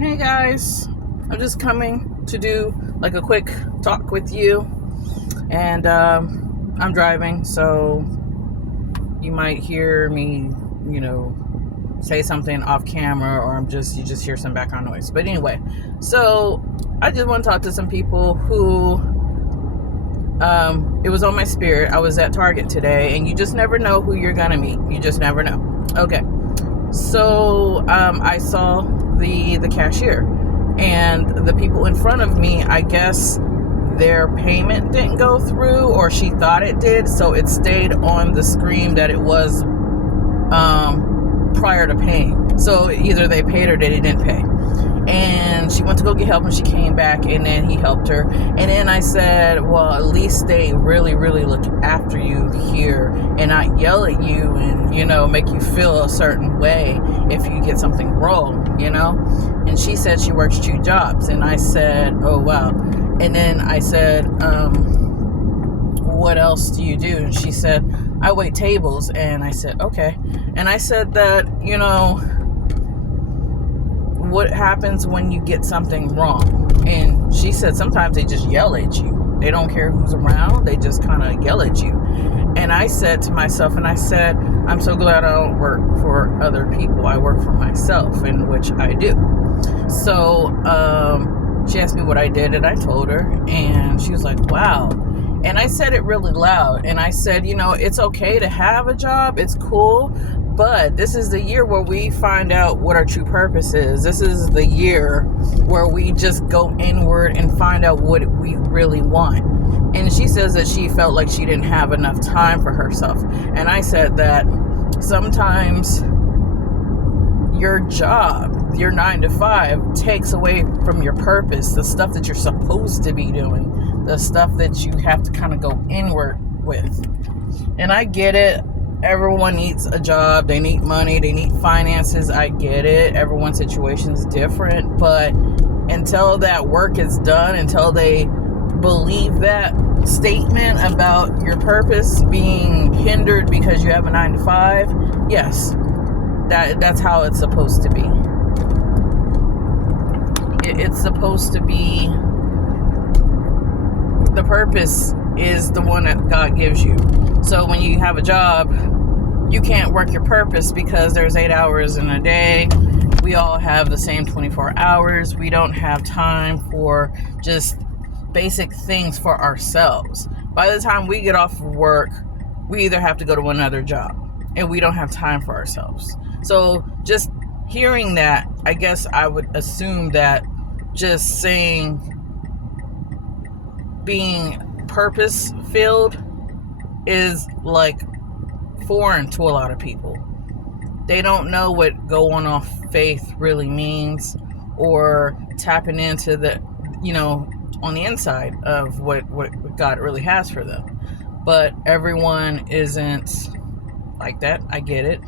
Hey guys, I'm just coming to do like a quick talk with you, and I'm driving, so you might hear me, say something off camera, or you just hear some background noise. But anyway, so I just want to talk to some people who it was on my spirit. I was at Target today, and you just never know who you're gonna meet. You just never know. Okay, so I saw the cashier, and the people in front of me, I guess their payment didn't go through, or she thought it did, so it stayed on the screen that it was prior to paying. So either they paid or they didn't pay. And she went to go get help, and she came back, and then he helped her. And then I said, well, at least they really, really look after you here and not yell at you and, make you feel a certain way if you get something wrong, And she said she works 2 jobs. And I said, oh, wow. And then I said, what else do you do? And she said, I wait tables. And I said, okay. And I said that, what happens when you get something wrong? And she said sometimes they just yell at you. They don't care who's around. They just kind of yell at you. And I said to myself, I'm so glad I don't work for other people. I work for myself, in which I do. So she asked me what I did, and I told her, and she was like, wow. And I said it really loud. And I said, it's okay to have a job. It's cool. But this is the year where we find out what our true purpose is. This is the year where we just go inward and find out what we really want. And she says that she felt like she didn't have enough time for herself. And I said that sometimes your job, your 9 to 5, takes away from your purpose, the stuff that you're supposed to be doing, the stuff that you have to kind of go inward with. And I get it. Everyone needs a job. They need money. They need finances. I get it. Everyone's situation is different. But until that work is done, until they believe that statement about your purpose being hindered because you have a 9 to 5, yes, that's how it's supposed to be. It's supposed to be, the purpose is the one that God gives you. So when you have a job, you can't work your purpose because there's 8 hours in a day. We all have the same 24 hours. We don't have time for just basic things for ourselves. By the time we get off of work, we either have to go to another job, and we don't have time for ourselves. So just hearing that, I guess I would assume that just saying being purpose filled is like foreign to a lot of people. They don't know what going off faith really means, or tapping into the, on the inside of what God really has for them. But everyone isn't like that. I get it.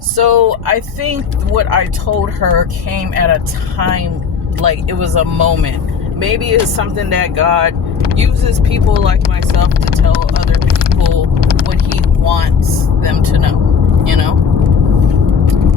So I think what I told her came at a time, like it was a moment. Maybe it's something that God uses people like myself to tell other people what he wants them to know,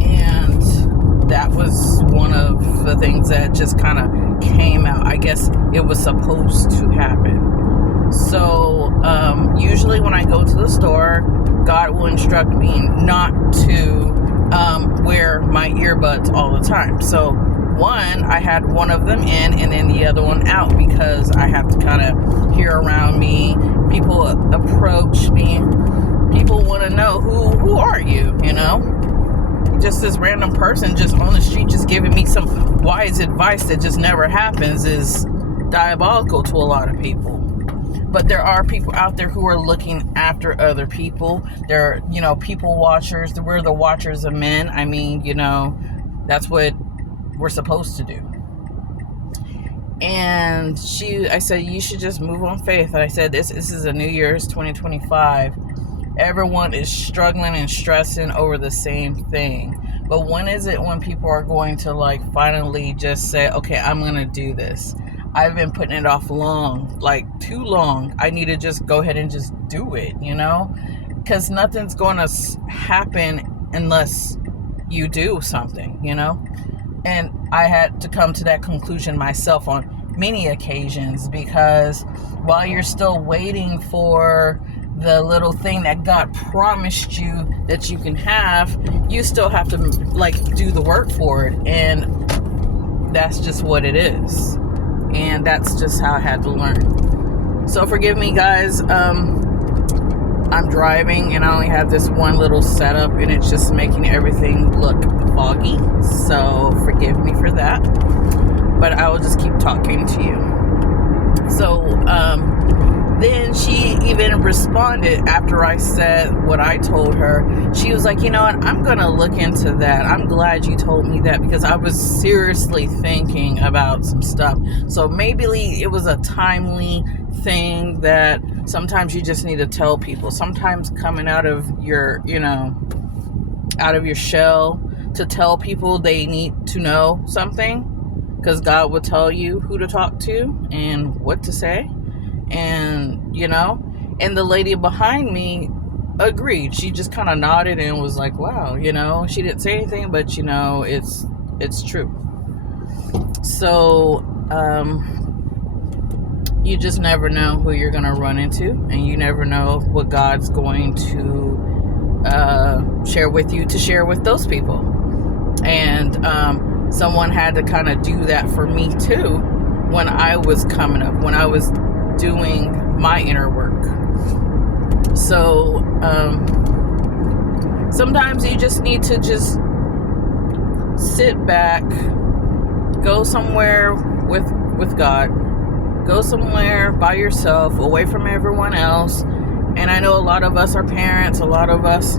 And that was one of the things that just kind of came out. I guess it was supposed to happen. So usually when I go to the store, God will instruct me not to wear my earbuds all the time. So I had one of them in and then the other one out, because I have to kind of hear around me. People approach me. People want to know who are you, Just this random person just on the street just giving me some wise advice that just never happens is diabolical to a lot of people. But there are people out there who are looking after other people. They're, people watchers. We're the watchers of men. I mean, that's what we're supposed to do. And I said, you should just move on faith. And I said, this is a New Year's 2025. Everyone is struggling and stressing over the same thing. But when is it when people are going to finally just say, okay, I'm going to do this? I've been putting it off too long. I need to just go ahead and just do it, because nothing's going to happen unless you do something, And I had to come to that conclusion myself on many occasions, because while you're still waiting for the little thing that God promised you that you can have, you still have to do the work for it. And that's just what it is. And that's just how I had to learn. So forgive me, guys. I'm driving and I only have this one little setup, and it's just making everything look foggy. So forgive me for that. But I will just keep talking to you. So then she even responded after I said what I told her. She was like, you know what, I'm going to look into that. I'm glad you told me that, because I was seriously thinking about some stuff. So maybe it was a timely thing that sometimes you just need to tell people. Sometimes coming out of your, out of your shell to tell people they need to know something, because God will tell you who to talk to and what to say. And, and the lady behind me agreed. She just kind of nodded and was like, wow, she didn't say anything, but, it's true. So, you just never know who you're going to run into, and you never know what God's going to share with you to share with those people. And someone had to kind of do that for me too when I was coming up, when I was doing my inner work. So sometimes you just need to just sit back, go somewhere with God, go somewhere by yourself, away from everyone else. And I know a lot of us are parents, a lot of us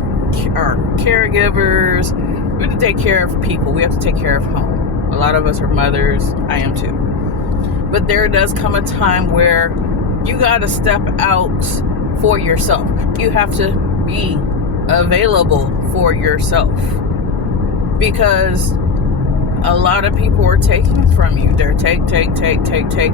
are caregivers. We have to take care of people. We have to take care of home. A lot of us are mothers. I am too. But there does come a time where you got to step out for yourself. You have to be available for yourself, because a lot of people are taking from you. They're take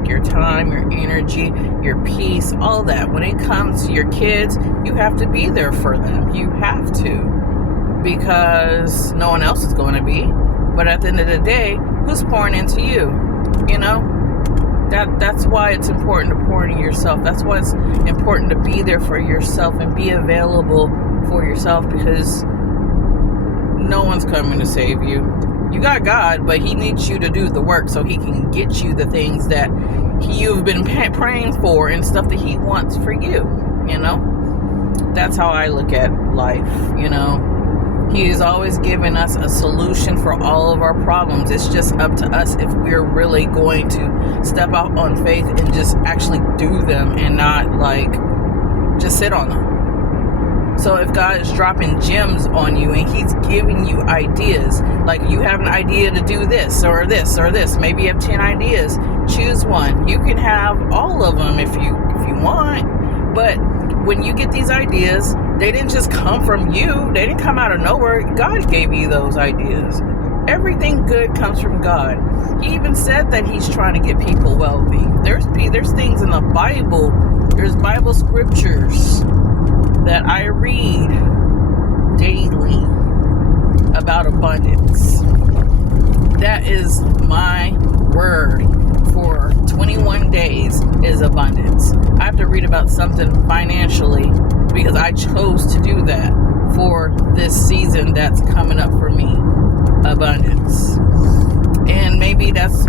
your time, your energy, your peace, all that. When it comes to your kids, you have to be there for them. You have to, because no one else is going to be. But at the end of the day, who's pouring into you? That's why it's important to pour into yourself. That's why it's important to be there for yourself and be available for yourself, because no one's coming to save you. You got God, but he needs you to do the work so he can get you the things that you've been praying for and stuff that he wants for you. That's how I look at life. He is always giving us a solution for all of our problems. It's just up to us if we're really going to step out on faith and just actually do them and not just sit on them. So if God is dropping gems on you and he's giving you ideas, like you have an idea to do this or this or this, maybe you have 10 ideas, choose one. You can have all of them if you want, but when you get these ideas, they didn't just come from you. They didn't come out of nowhere. God gave you those ideas. Everything good comes from God. He even said that he's trying to get people wealthy. There's things in the Bible. There's Bible scriptures that I read daily about abundance. That is my word for 21 days is abundance. I have to read about something financially because I chose to do that for this season that's coming up for me. Abundance. And maybe that's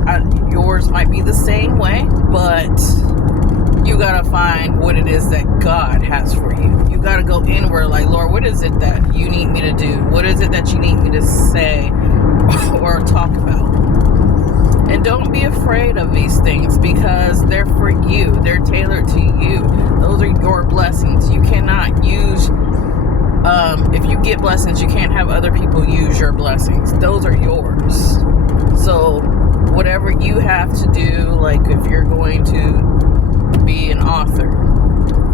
yours might be the same way, but you gotta find what it is that God has for you. You gotta go inward, like, Lord, what is it that you need me to do? What is it that you need me to say or talk about? And don't be afraid of these things, because they're for you. They're tailored to you. Those are your blessings. You cannot use, if you get blessings, you can't have other people use your blessings. Those are yours. So whatever you have to do, like if you're going to be an author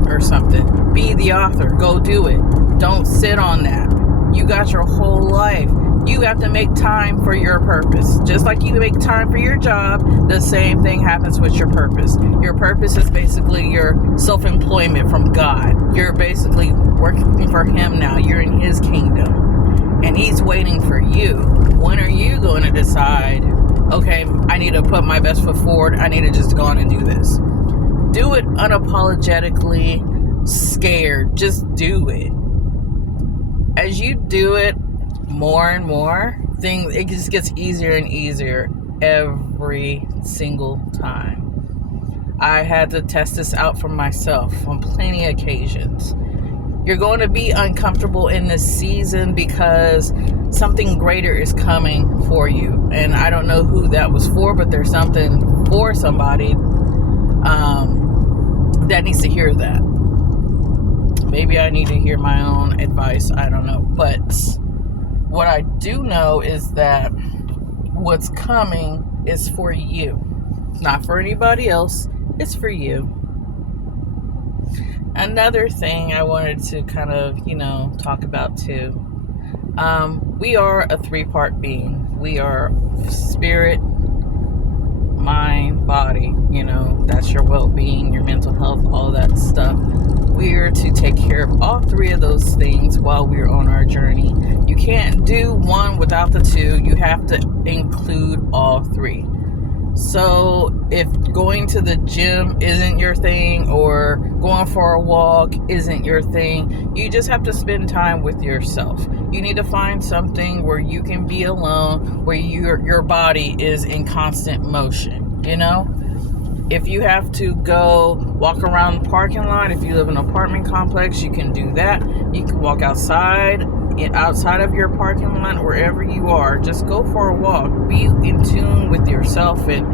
or something, be the author. Go do it. Don't sit on that. You got your whole life. You have to make time for your purpose. Just like you make time for your job, the same thing happens with your purpose. Your purpose is basically your self-employment from God. You're basically working for him now. You're in his kingdom. and he's waiting for you. When are you going to decide, okay, I need to put my best foot forward, I need to just go on and do this? Do it unapologetically, scared. Just do it. As you do it more and more, it just gets easier and easier every single time. I had to test this out for myself on plenty of occasions. You're going to be uncomfortable in this season because something greater is coming for you. And I don't know who that was for, but there's something for somebody that needs to hear that. Maybe I need to hear my own advice. I don't know. But what I do know is that what's coming is for you. It's not for anybody else. It's for you. Another thing I wanted to kind of, talk about too. We are a 3-part being. We are spirit, mind, body. That's your well-being, your mental health, all that stuff. We are to take care of all 3 of those things while we're on our journey. You can't do one without the 2. You have to include all 3. So if going to the gym isn't your thing, or going for a walk isn't your thing, you just have to spend time with yourself. You need to find something where you can be alone, where your body is in constant motion. If you have to go walk around the parking lot, if you live in an apartment complex, you can do that. You can walk outside of your parking lot, wherever you are. Just go for a walk. Be in tune with yourself and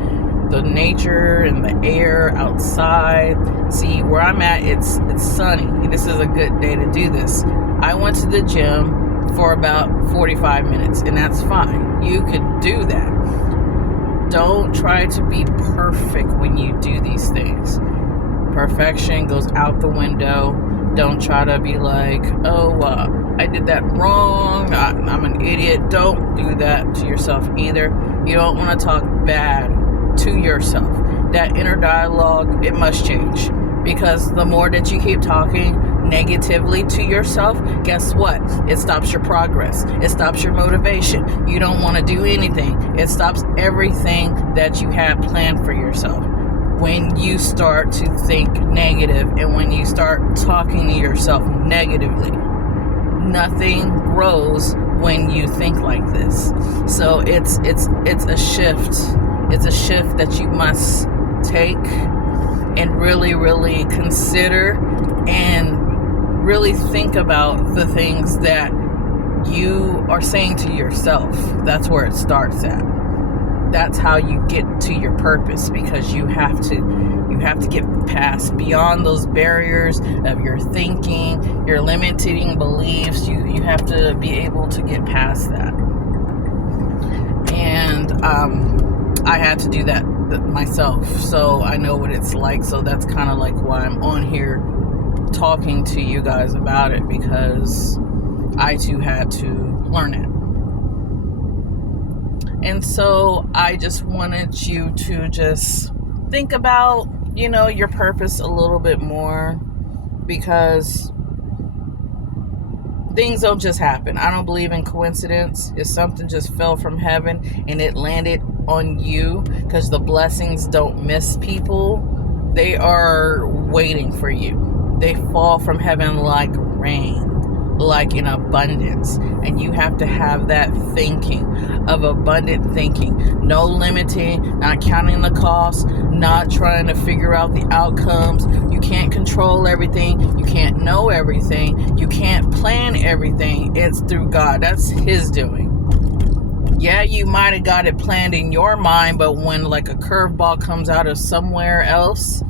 the nature and the air outside. See, where I'm at, it's sunny. This is a good day to do this. I went to the gym for about 45 minutes, and that's fine. You could do that. Don't try to be perfect when you do these things. Perfection goes out the window. Don't try to be like, I did that wrong, I'm an idiot. Don't do that to yourself either. You don't want to talk bad to yourself. That inner dialogue, it must change. Because the more that you keep talking negatively to yourself, guess what? It stops your progress. It stops your motivation. You don't want to do anything. It stops everything that you had planned for yourself. When you start to think negative and when you start talking to yourself negatively, nothing grows when you think like this. So it's a shift. It's a shift that you must take and really, really consider and really think about the things that you are saying to yourself. That's where it starts at. That's how you get to your purpose, because you have to get past beyond those barriers of your thinking, your limiting beliefs. You have to be able to get past that. And I had to do that myself, so I know what it's like. So that's kind of like why I'm on here talking to you guys about it, because I too had to learn it. And so I just wanted you to just think about, your purpose a little bit more, because things don't just happen. I don't believe in coincidence. If something just fell from heaven and it landed on you, because the blessings don't miss people. They are waiting for you. They fall from heaven like rain, like in abundance. And you have to have that thinking of abundant thinking. No limiting, not counting the costs, not trying to figure out the outcomes. You can't control everything. You can't know everything. You can't plan everything. It's through God. That's His doing. Yeah, you might have got it planned in your mind, but when like a curveball comes out of somewhere else,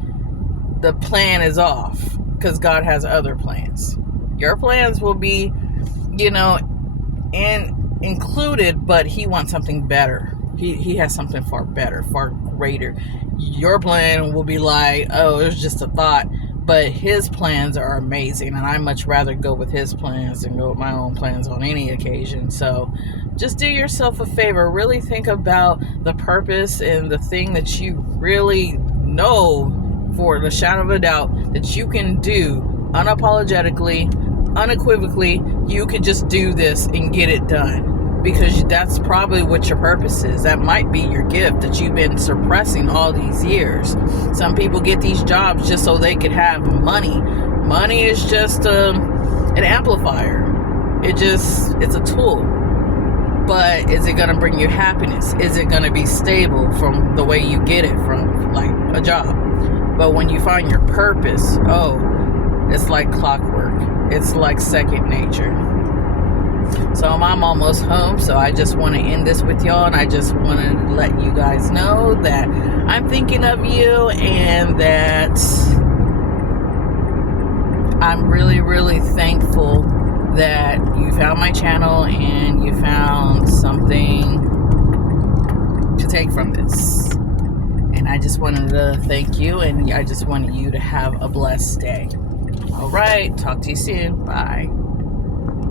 the plan is off, because God has other plans. Your plans will be, included, but He wants something better. He has something far better, far greater. Your plan will be like, oh, it was just a thought, but His plans are amazing, and I much rather go with His plans than go with my own plans on any occasion. So just do yourself a favor. Really think about the purpose and the thing that you really know for the shadow of a doubt that you can do unapologetically unequivocally, you could just do this and get it done, because that's probably what your purpose is. That might be your gift that you've been suppressing all these years. Some people get these jobs just so they could have money. Money is just an amplifier. It's a tool. But is it going to bring you happiness? Is it going to be stable from the way you get it from, like a job? But when you find your purpose, it's like clockwork. It's like second nature. So I'm almost home, so I just want to end this with y'all, and I just want to let you guys know that I'm thinking of you, and that I'm really, really thankful that you found my channel and you found something to take from this. And I just wanted to thank you, and I just wanted you to have a blessed day. All right, talk to you soon. Bye.